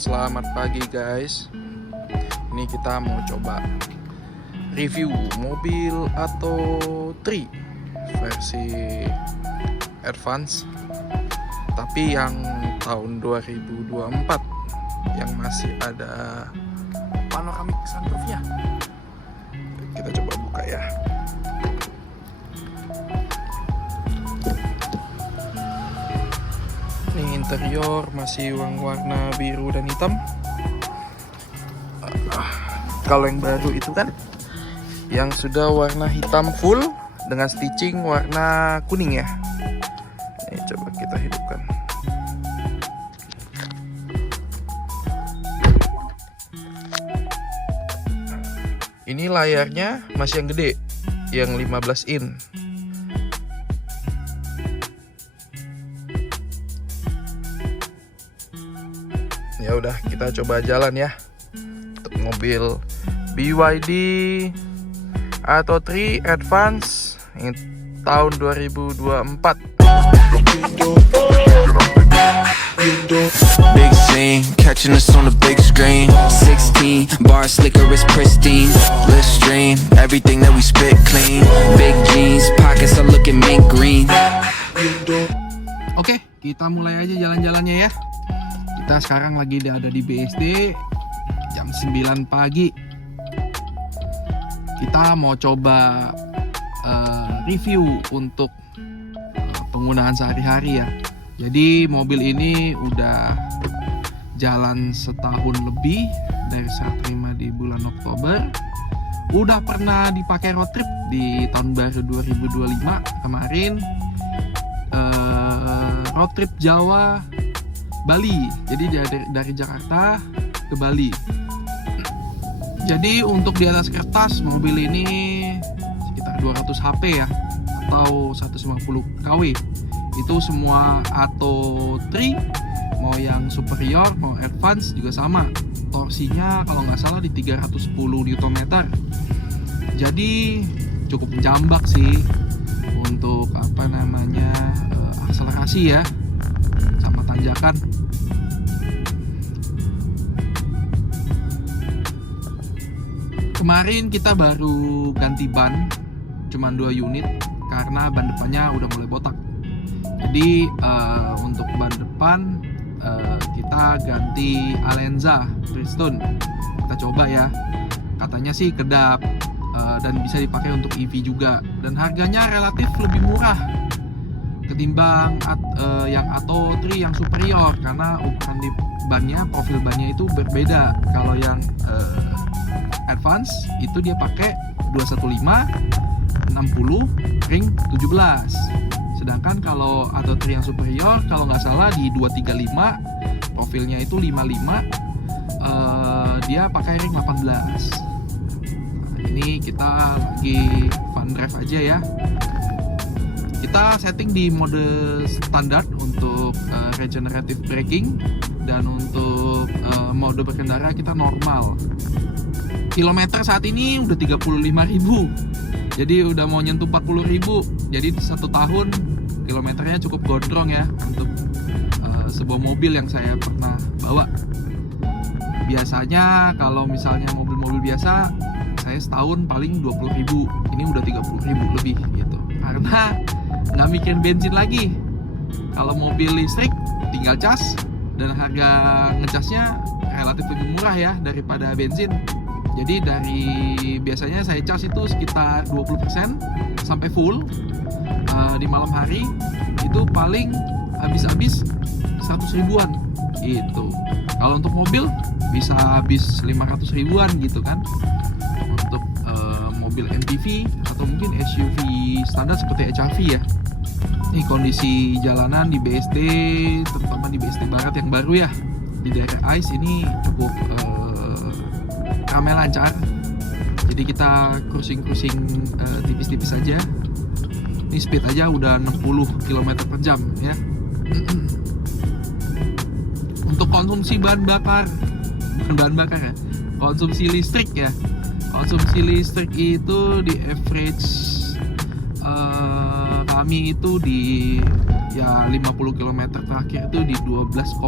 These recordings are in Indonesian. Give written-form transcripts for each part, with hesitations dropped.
Selamat pagi guys. Ini kita mau coba review mobil Atto 3 versi advance, tapi yang tahun 2024 yang masih ada panoramic sunroofnya. Kita coba buka ya. Ini interior masih warna biru dan hitam. Kalau yang baru itu kan yang sudah warna hitam full dengan stitching warna kuning ya. Ini coba kita hidupkan. Ini layarnya masih yang gede, yang 15 in. Ya udah, kita coba jalan ya untuk mobil BYD Atto 3 Advance ini tahun 2024. Big scene, catching us on the big screen. 16 bars, slicker is pristine. Listerine, everything that we spit clean. Big jeans, pockets are looking mint green. Oke, kita mulai aja jalan-jalannya ya. Kita sekarang lagi ada di BSD jam 9 pagi. Kita mau coba review untuk penggunaan sehari-hari ya. Jadi mobil ini udah jalan setahun lebih dari saya terima di bulan Oktober. Udah pernah dipakai road trip di tahun baru 2025 kemarin. Road trip Jawa Bali, jadi dari Jakarta ke Bali. Jadi untuk di atas kertas mobil ini sekitar 200 HP ya, atau 150 kW. Itu semua Atto 3, mau yang superior mau advance juga sama. Torsinya kalau nggak salah di 310 Nm. Jadi cukup menjambak sih untuk akselerasi ya, sama tanjakan. Kemarin kita baru ganti ban, cuman 2 unit karena ban depannya udah mulai botak. Jadi untuk ban depan kita ganti Alenza Bridgestone. Kita coba ya, katanya sih kedap dan bisa dipakai untuk EV juga, dan harganya relatif lebih murah ketimbang yang Atto 3 yang superior, karena ukuran di bannya, profil bannya itu berbeda. Kalau yang advance itu dia pakai 215 60 ring 17, sedangkan kalau Atto 3 yang superior kalau nggak salah di 235, profilnya itu 55, dia pakai ring 18. Ini kita lagi fun drive aja ya. Kita setting di mode standar untuk regenerative braking, dan untuk mode berkendara kita normal. Kilometer saat ini udah 35.000, jadi udah mau nyentuh 40.000. Jadi 1 tahun kilometernya cukup gondrong ya untuk sebuah mobil yang saya pernah bawa. Biasanya kalau misalnya mobil-mobil biasa saya setahun paling 20.000, ini udah 30.000 lebih gitu, karena nggak mikirin bensin lagi. Kalau mobil listrik tinggal cas, dan harga ngecasnya relatif lebih murah ya daripada bensin. Jadi dari biasanya saya cas itu sekitar 20% sampai full di malam hari, itu paling habis 100 ribuan gitu. Kalau untuk mobil bisa habis 500 ribuan gitu kan, untuk mobil MPV atau mungkin SUV standar seperti HRV ya. Ini kondisi jalanan di BSD, terutama di BSD Barat yang baru ya, di daerah AIS ini cukup ramai lancar. Jadi kita cruising tipis-tipis aja. Ini speed aja udah 60 km per jam ya. Untuk konsumsi bahan bakar, bukan bahan bakar ya, konsumsi listrik ya. Konsumsi listrik itu di average alami itu di ya 50 km terakhir itu di 12,5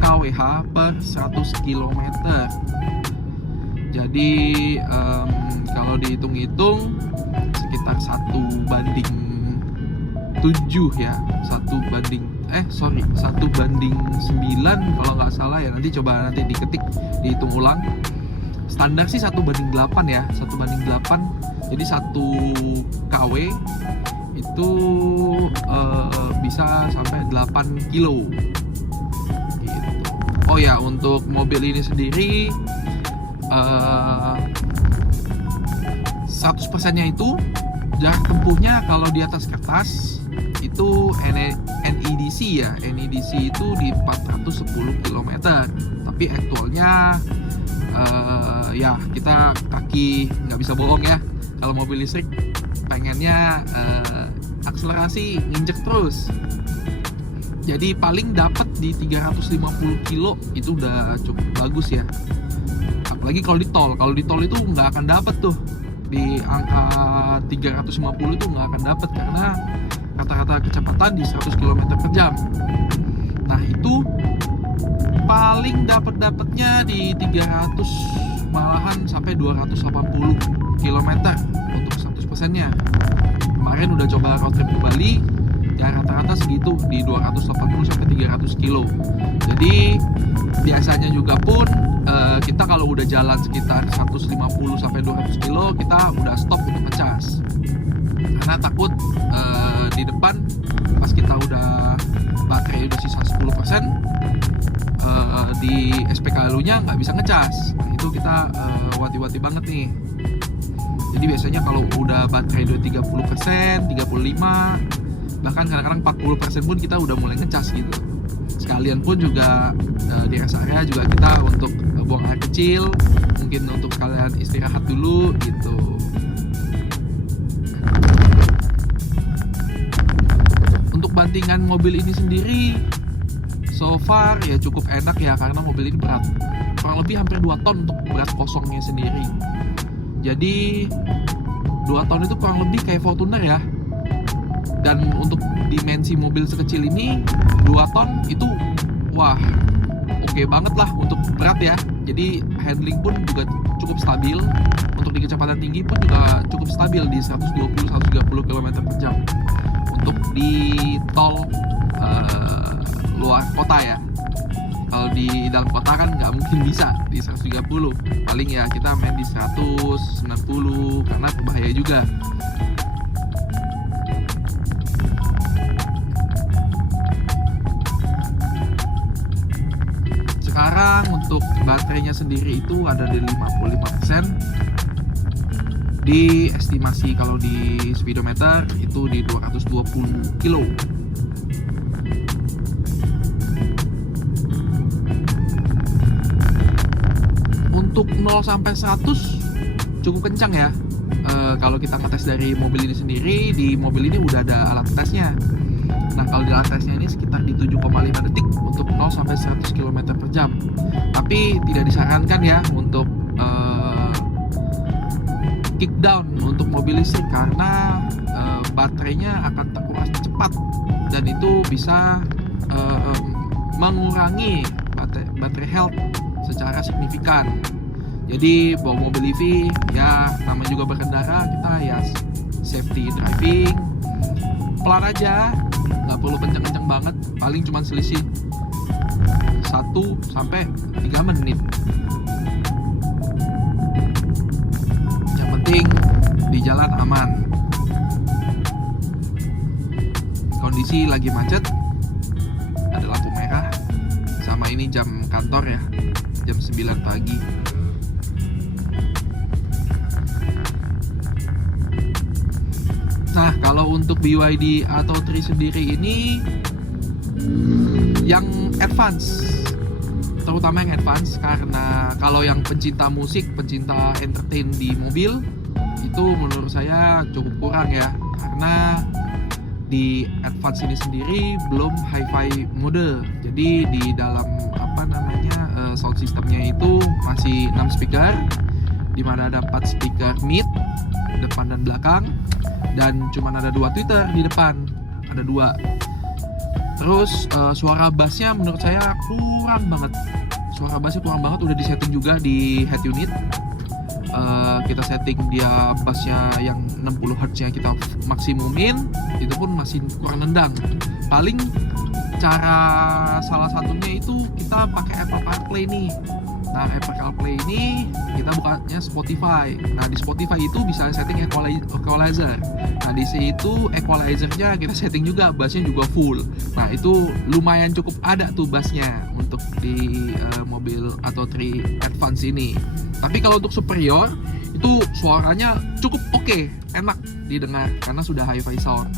kWh per 100 km. Jadi kalau dihitung-hitung sekitar 1 banding 7 ya, 1 banding 9 kalau nggak salah ya, nanti diketik dihitung ulang. Standar sih 1 banding 8 ya, 1 banding 8, jadi 1 kW itu bisa sampai 8 kilo gitu. Oh ya, untuk mobil ini sendiri 100% nya itu jarak tempuhnya kalau di atas kertas itu NEDC ya, NEDC itu di 410 km, tapi aktualnya ya kita kaki nggak bisa bohong ya, kalau mobil listrik pengennya akselerasi nginjek terus. Jadi paling dapat di 350 kilo itu udah cukup bagus ya. Apalagi kalau di tol itu nggak akan dapat tuh di angka 350 itu nggak akan dapat karena rata-rata kecepatan di 100 km per jam. Nah itu paling dapatnya di 300 malahan sampai 280 km untuk 100% nya. Kemarin udah coba road trip ke Bali ya, rata-rata segitu di 280 sampai 300 kilo. Jadi biasanya juga pun kita kalau udah jalan sekitar 150 sampai 200 kilo kita udah stop untuk ngecas. Karena takut di depan pas kita udah baterai udah sisa 10%, di SPKLU nya nggak bisa ngecas. Nah, itu kita wati-wati banget nih. Jadi biasanya kalau udah baterai udah 30%, 35%, bahkan kadang-kadang 40% pun kita udah mulai ngecas gitu. Sekalian pun juga di rest area juga kita untuk buang air kecil, mungkin untuk kalian istirahat dulu gitu. Untuk bantingan mobil ini sendiri so far ya cukup enak ya, karena mobil ini berat kurang lebih hampir 2 ton untuk berat kosongnya sendiri. Jadi 2 ton itu kurang lebih kayak Fortuner ya. Dan untuk dimensi mobil sekecil ini 2 ton itu wah oke banget lah untuk berat ya. Jadi handling pun juga cukup stabil. Untuk di kecepatan tinggi pun juga cukup stabil di 120-130 km per jam. Untuk di tol luar kota ya. Kalau di dalam kota kan nggak mungkin bisa di 130. Paling ya kita main di 190 karena bahaya juga. Sekarang untuk baterainya sendiri itu ada di 55%. Di estimasi kalau di speedometer itu di 220 kilo. Untuk 0 sampai 100 cukup kencang ya. Kalau kita ngetes dari mobil ini sendiri, di mobil ini udah ada alat tesnya. Nah kalau di alat tesnya ini sekitar di 7,5 detik untuk 0 sampai 100 km per jam. Tapi tidak disarankan ya untuk kick down untuk mobil listrik karena baterainya akan terkuras cepat dan itu bisa mengurangi baterai health secara signifikan. Jadi bawa mobil EV ya namanya juga berkendara, kita ya safety driving, pelan aja, nggak perlu kenceng-kenceng banget, paling cuma selisih 1 sampai 3 menit. Yang penting di jalan aman. Kondisi lagi macet, ada lampu merah, sama ini jam kantor ya, jam 9 pagi. Nah, kalau untuk BYD atau 3 sendiri ini yang advance, terutama yang advance, karena kalau yang pencinta musik, pencinta entertain di mobil itu menurut saya cukup kurang ya, karena di advance ini sendiri belum hi-fi mode. Jadi di dalam sound systemnya itu masih 6 speaker, dimana ada 4 speaker mid depan dan belakang, dan cuman ada 2 tweeter di depan, ada 2. Terus suara bassnya menurut saya kurang banget. Suara bassnya kurang banget, udah disetting juga di head unit. Kita setting dia bassnya yang 60 Hz yang kita maksimumin, itu pun masih kurang nendang. Paling cara salah satunya itu kita pakai Apple CarPlay nih. Nah, Apple CarPlay ini kita bukanya Spotify. Nah, di Spotify itu bisa setting equalizer. Nah, di situ equalizernya kita setting juga, bassnya juga full. Nah, itu lumayan cukup ada tuh bassnya untuk di mobil Atto3 Advance ini. Tapi kalau untuk Superior itu suaranya cukup oke, enak didengar karena sudah hi-fi sound.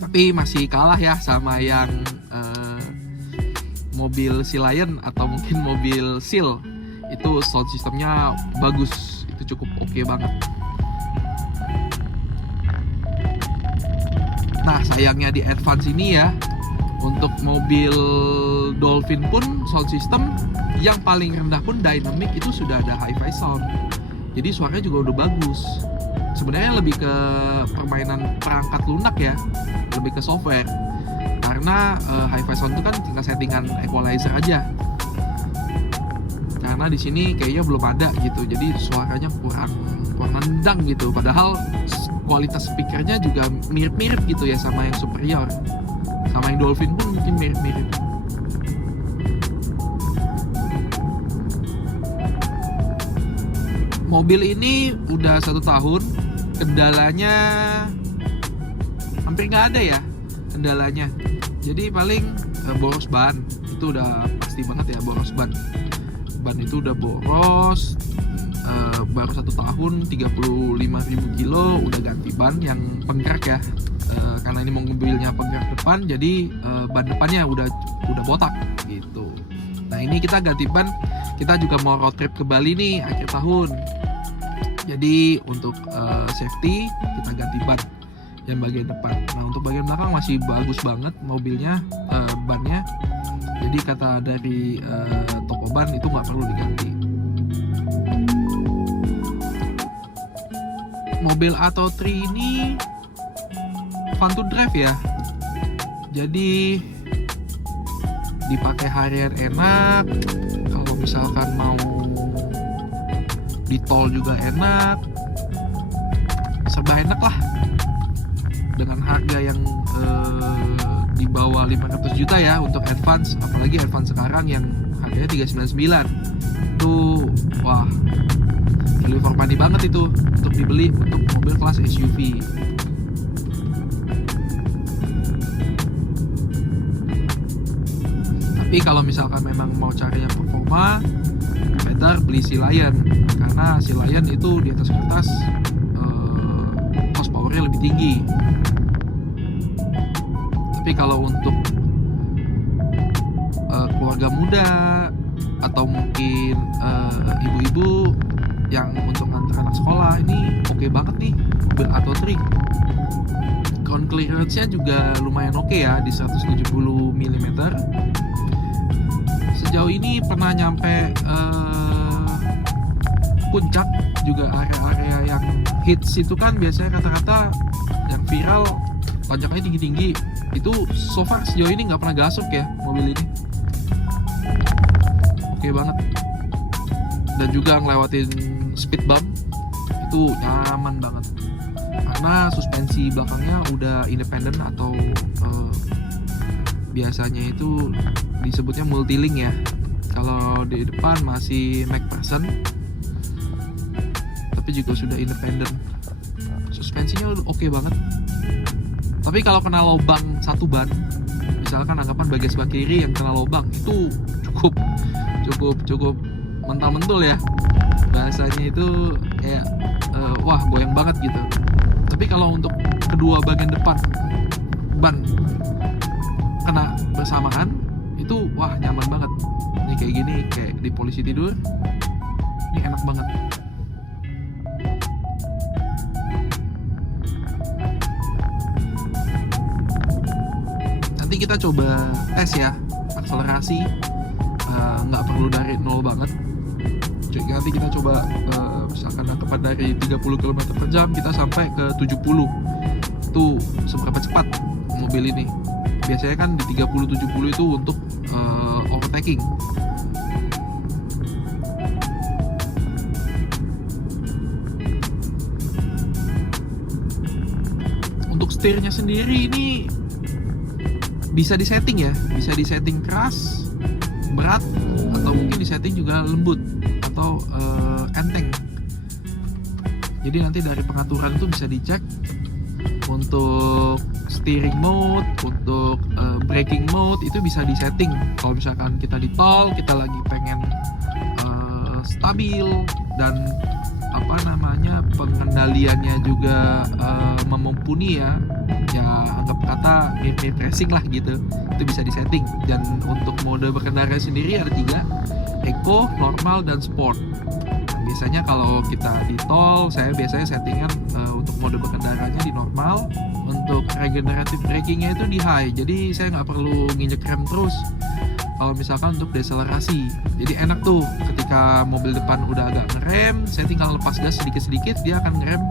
Tapi masih kalah ya sama yang mobil Sea Lion atau mungkin mobil Seal. Itu sound systemnya bagus, itu cukup oke banget. Nah, sayangnya di Advance ini ya, untuk mobil Dolphin pun sound system yang paling rendah pun dynamic itu sudah ada hi-fi sound. Jadi suaranya juga udah bagus. Sebenarnya lebih ke permainan perangkat lunak ya, lebih ke software. Karena hi-fi sound itu kan tinggal settingan equalizer aja. Karena di sini kayaknya belum ada gitu, jadi suaranya kurang nendang gitu. Padahal kualitas speakernya juga mirip-mirip gitu ya sama yang Superior, sama yang Dolphin pun mungkin mirip-mirip. Mobil ini udah 1 tahun, kendalanya hampir nggak ada ya kendalanya. Jadi paling boros ban, itu udah pasti banget ya, boros ban. Ban itu udah boros, baru 1 tahun 35.000 kilo udah ganti ban yang penggerak ya. Karena ini mobilnya penggerak depan, jadi ban depannya udah botak gitu. Nah, ini kita ganti ban, kita juga mau road trip ke Bali nih akhir tahun. Jadi untuk safety kita ganti ban yang bagian depan. Nah, untuk bagian belakang masih bagus banget mobilnya, bannya. Jadi kata dari toko ban itu nggak perlu diganti. Mobil Atto3 ini fun to drive ya. Jadi dipakai harian enak. Kalau misalkan mau di tol juga enak, serba enak lah. Dengan harga yang di bawah 500 juta ya untuk Advance, apalagi Advance sekarang yang harganya 399. Itu wah, value for money banget itu untuk dibeli untuk mobil kelas SUV. Tapi kalau misalkan memang mau cari yang performa, better beli Sea Lion, karena Sea Lion itu di atas kertas horsepower-nya lebih tinggi. Tapi kalau untuk keluarga muda atau mungkin ibu-ibu yang untuk nganter anak sekolah, ini oke banget nih mobil Atto3. Ground clearance-nya juga lumayan oke ya, di 170 mm. Sejauh ini pernah nyampe puncak, juga area-area yang hits itu kan biasanya kata-kata yang viral tanjakannya tinggi-tinggi. Itu so far sejauh ini nggak pernah gasuk ya mobil ini. Oke banget. Dan juga ngelewatin speed bump itu nyaman banget. Karena suspensi belakangnya udah independen atau biasanya itu disebutnya multilink ya. Kalau di depan masih MacPherson, tapi juga sudah independen. Suspensinya oke banget. Tapi kalau kena lubang satu ban, misalkan anggapan bagian sebelah kiri yang kena lubang, itu cukup mental-mentul ya. Bahasanya itu kayak wah, goyang banget gitu. Tapi kalau untuk kedua bagian depan ban kena bersamaan, itu wah, nyaman banget. Ini kayak gini, kayak di polisi tidur, ini enak banget. Nanti kita coba tes ya akselerasi, nggak perlu dari nol banget. nanti kita coba misalkan kecepatan dari 30 km per jam kita sampai ke 70. Itu seberapa cepat mobil ini. Biasanya kan di 30-70 itu untuk overtaking. Untuk setirnya sendiri ini bisa disetting ya, bisa disetting keras, berat, atau mungkin disetting juga lembut atau enteng. Jadi nanti dari pengaturan itu bisa dicek untuk steering mode, untuk braking mode itu bisa disetting. Kalau misalkan kita di tol, kita lagi pengen stabil dan pengendaliannya juga mumpuni ya anggap kata mirip racing lah gitu, itu bisa disetting. Dan untuk mode berkendara sendiri ada 3, Eco, Normal, dan Sport. Biasanya kalau kita di tol, saya biasanya settingan untuk mode berkendaranya di normal, untuk regenerative brakingnya itu di high, jadi saya nggak perlu nginjek rem terus kalau misalkan untuk deselerasi. Jadi enak tuh ketika mobil depan udah agak ngerem, saya tinggal lepas gas sedikit-sedikit, dia akan ngerem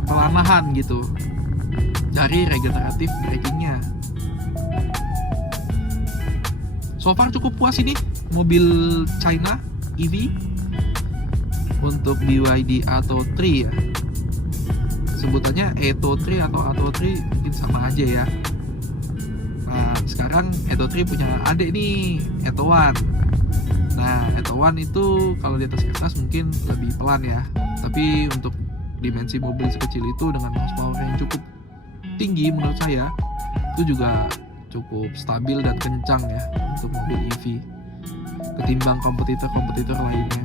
perlahan gitu dari regenerative brakingnya. So far cukup puas ini mobil China EV untuk BYD Atto 3 ya. Sebutannya Atto 3 atau Atto 3 mungkin sama aja ya. Nah sekarang Atto 3 punya adik nih, Atto 1. Nah Atto 1 itu kalau di atas kertas mungkin lebih pelan ya, tapi untuk dimensi mobil sekecil itu dengan horsepower yang cukup tinggi menurut saya itu juga cukup stabil dan kencang ya untuk mobil EV ketimbang kompetitor-kompetitor lainnya.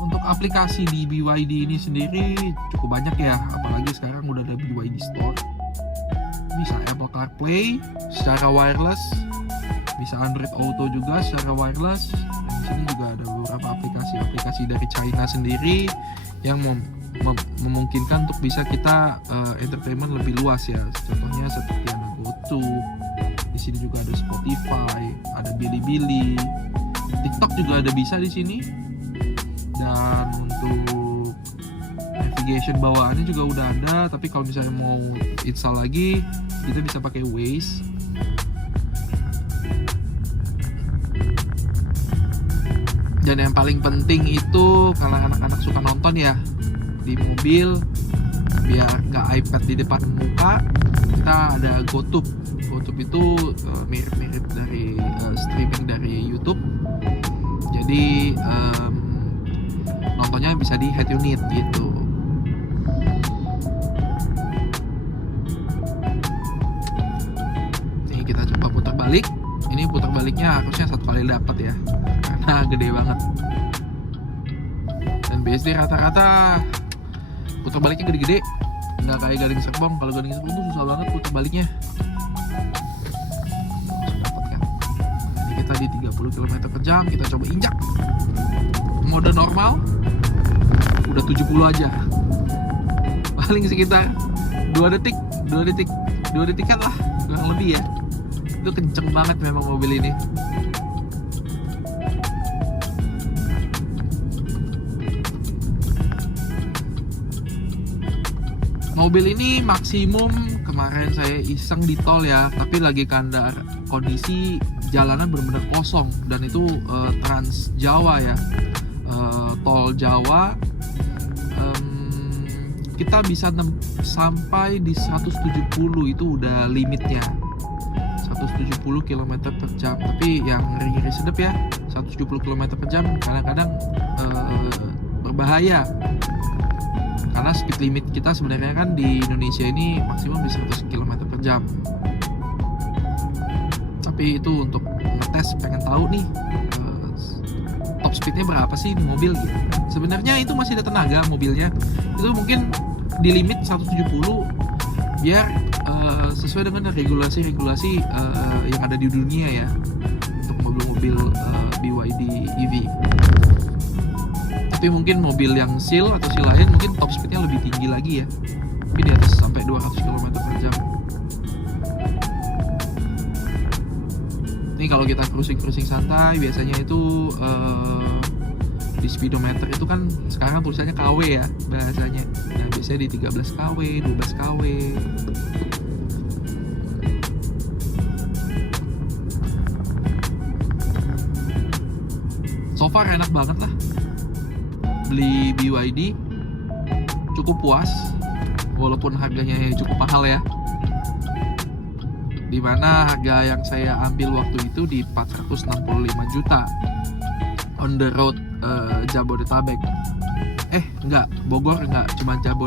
Untuk aplikasi di BYD ini sendiri cukup banyak ya, apalagi sekarang udah ada BYD Store. Bisa Apple CarPlay secara wireless, bisa Android Auto juga secara wireless. Dan di sini juga ada beberapa aplikasi dari China sendiri yang memungkinkan untuk bisa kita entertainment lebih luas ya. Contohnya seperti ada GoTo, di sini juga ada Spotify, ada Bilibili, TikTok juga ada bisa di sini. Dan untuk navigation bawaannya juga udah ada, tapi kalau misalnya mau install lagi kita bisa pakai Waze. Dan yang paling penting itu kalau anak-anak suka nonton ya di mobil, biar nggak iPad di depan muka, kita ada GoTube. GoTube itu mirip-mirip dari streaming dari YouTube. Jadi nontonnya bisa di head unit gitu. Nih kita coba putar balik. Ini putar baliknya harusnya 1 kali dapat ya, karena gede banget. Dan BSD rata-rata putar baliknya gede-gede, nggak kayak Gading Serpong. Kalau Gading Serpong tuh susah banget putar baliknya. Dapat kan? Ini kita di 30 km per jam, kita coba injak mode normal, udah 70 aja, paling sekitar 2 detikan lah kurang lebih ya. Itu kenceng banget memang mobil ini. Mobil ini maksimum kemarin saya iseng di tol ya, tapi lagi kondisi jalanan benar-benar kosong, dan itu Trans Jawa ya, tol Jawa. Kita bisa sampai di 170, itu udah limitnya 170 km per jam. Tapi yang ngeri-ngeri sedep ya, 170 km per jam kadang-kadang berbahaya, karena speed limit kita sebenarnya kan di Indonesia ini maksimum di 100 km per jam. Tapi itu untuk ngetes, pengen tahu nih top speednya berapa sih di mobil gitu. Sebenarnya itu masih ada tenaga mobilnya, itu mungkin di limit 170 biar sesuai dengan regulasi-regulasi yang ada di dunia ya untuk mobil-mobil BYD EV. Tapi mungkin mobil yang seal atau seal lain mungkin top speednya lebih tinggi lagi ya, mungkin di atas sampai 200 km per jam. Ini kalau kita cruising santai biasanya itu di speedometer itu kan sekarang tulisannya KW ya bahasanya. Nah biasanya di 13 KW, 12 KW. So far enak banget lah. Beli BYD cukup puas, walaupun harganya cukup mahal ya. Dimana harga yang saya ambil waktu itu di 465 juta on the road Jabodetabek. Enggak, Bogor enggak, cuma jauh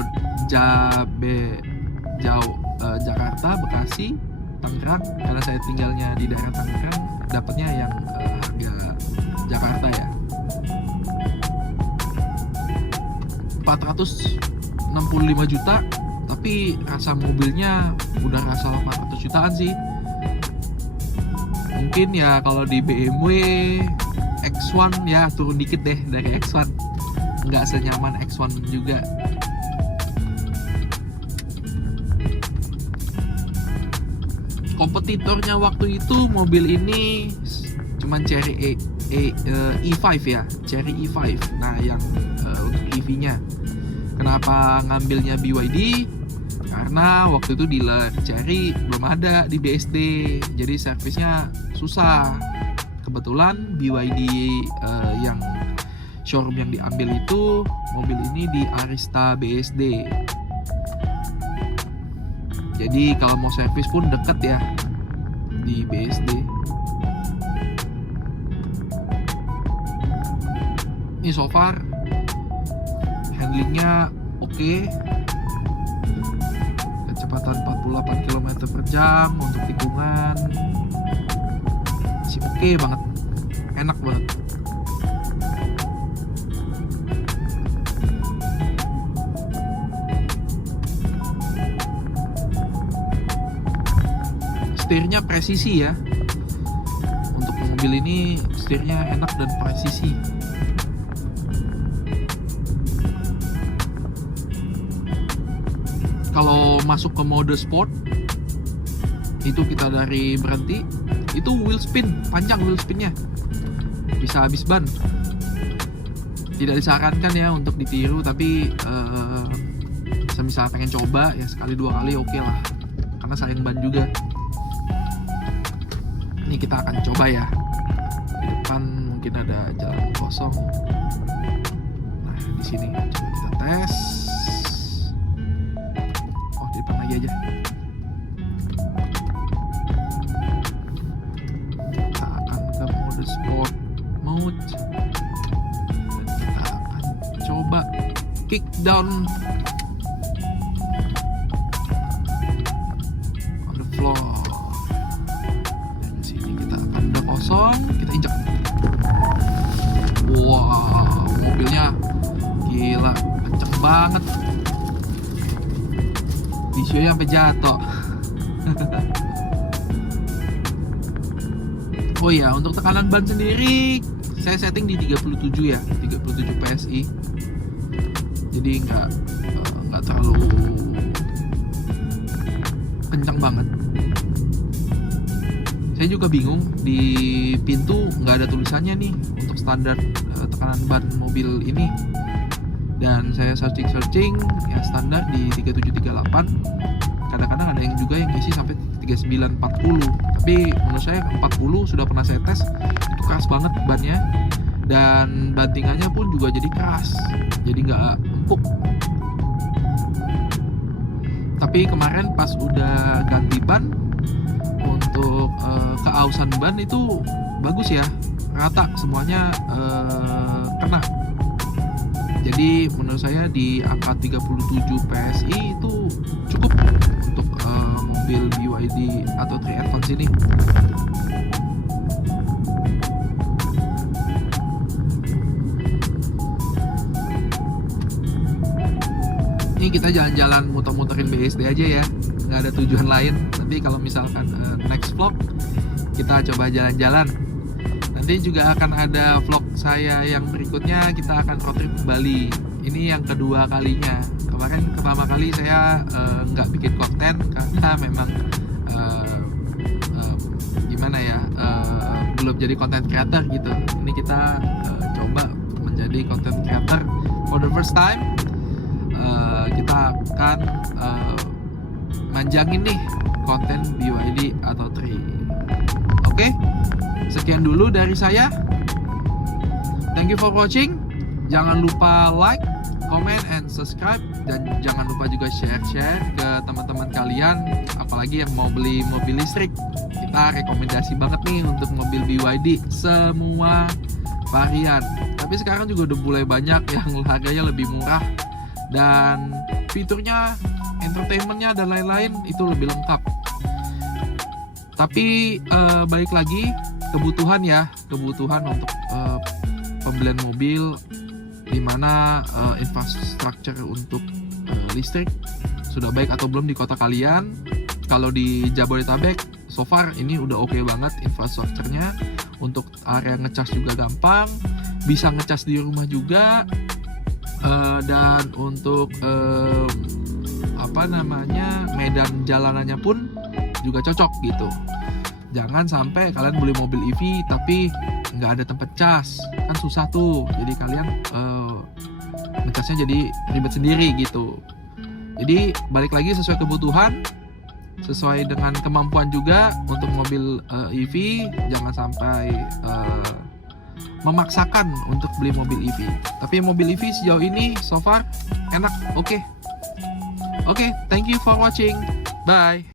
Jakarta, Bekasi, Tangerang. Karena saya tinggalnya di daerah Tangerang, dapatnya yang harga Jakarta ya. 465 juta, tapi rasa mobilnya udah rasa 800 jutaan sih. Mungkin ya kalau di BMW X1 ya turun dikit deh dari X1, nggak senyaman X1 juga. Kompetitornya waktu itu mobil ini cuman Chery E5 ya, Chery E5. Nah yang untuk EV-nya, kenapa ngambilnya BYD? Karena waktu itu dealer Chery belum ada di BSD, jadi servisnya susah. Kebetulan BYD yang showroom yang diambil itu mobil ini di Arista BSD. Jadi kalau mau servis pun deket ya di BSD. Ini so far handlingnya oke. Kecepatan 48 km per jam untuk tikungan masih oke banget, enak banget. Setirnya presisi ya, untuk mobil ini setirnya enak dan presisi. Kalau masuk ke mode sport itu kita dari berhenti itu wheel spin, panjang wheel spinnya, bisa habis ban. Tidak disarankan ya untuk ditiru, tapi semisal pengen coba ya sekali dua kali oke lah, karena sayang ban juga. Ini kita akan coba ya, di depan mungkin ada jalan kosong. Nah di sini coba kita tes. Di depan lagi aja. Kita akan ke mode sport mode dan kita akan coba kick down on the floor. Dan di sini kita akan udah kosong, kita injak. Wow, mobilnya gila, kenceng banget. Visualnya sampai jatuh. Oh ya, untuk tekanan ban sendiri saya setting di 37 ya, 37 PSI. Jadi nggak terlalu kencang banget. Saya juga bingung, di pintu nggak ada tulisannya nih untuk standar tekanan ban mobil ini. Dan saya searching ya standar di 3738. Kadang-kadang ada yang juga yang isi sampai 3940. Tapi menurut saya 40 sudah pernah saya tes, itu keras banget bannya, dan bantingannya pun juga jadi keras, jadi nggak empuk. Tapi kemarin pas udah ganti ban, untuk keausan ban itu bagus ya, rata semuanya kena. Jadi menurut saya di angka 37 PSI itu cukup untuk mobil BYD atau 3 Advance ini. Ini kita jalan-jalan muter-muterin BSD aja ya, nggak ada tujuan lain. Nanti kalau misalkan next vlog kita coba jalan-jalan. Nanti juga akan ada vlog saya yang berikutnya, kita akan road trip ke Bali. Ini yang kedua kalinya. Kemarin pertama kali saya nggak bikin konten karena memang gimana ya, belum jadi content creator gitu. Ini kita coba jadi content creator for the first time. Kita akan manjangin nih konten BYD atau Tri. Oke, sekian dulu dari saya. Thank you for watching. Jangan lupa like, comment, and subscribe. Dan jangan lupa juga share ke teman-teman kalian, apalagi yang mau beli mobil listrik. Kita rekomendasi banget nih untuk mobil BYD semua varian. Tapi sekarang juga udah mulai banyak yang harganya lebih murah dan fiturnya, entertainmentnya dan lain-lain itu lebih lengkap. Tapi balik lagi kebutuhan untuk pembelian mobil, dimana infrastruktur untuk listrik sudah baik atau belum di kota kalian. Kalau di Jabodetabek so far ini udah oke banget infrastrukturnya. Untuk area ngecas juga gampang, bisa ngecas di rumah juga, dan untuk medan jalanannya pun juga cocok gitu. Jangan sampai kalian beli mobil EV tapi nggak ada tempat cas, kan susah tuh. Jadi kalian ngecasnya jadi ribet sendiri gitu. Jadi balik lagi sesuai kebutuhan, sesuai dengan kemampuan juga untuk mobil EV. Jangan sampai memaksakan untuk beli mobil EV. Tapi mobil EV sejauh ini so far enak, oke. Thank you for watching. Bye.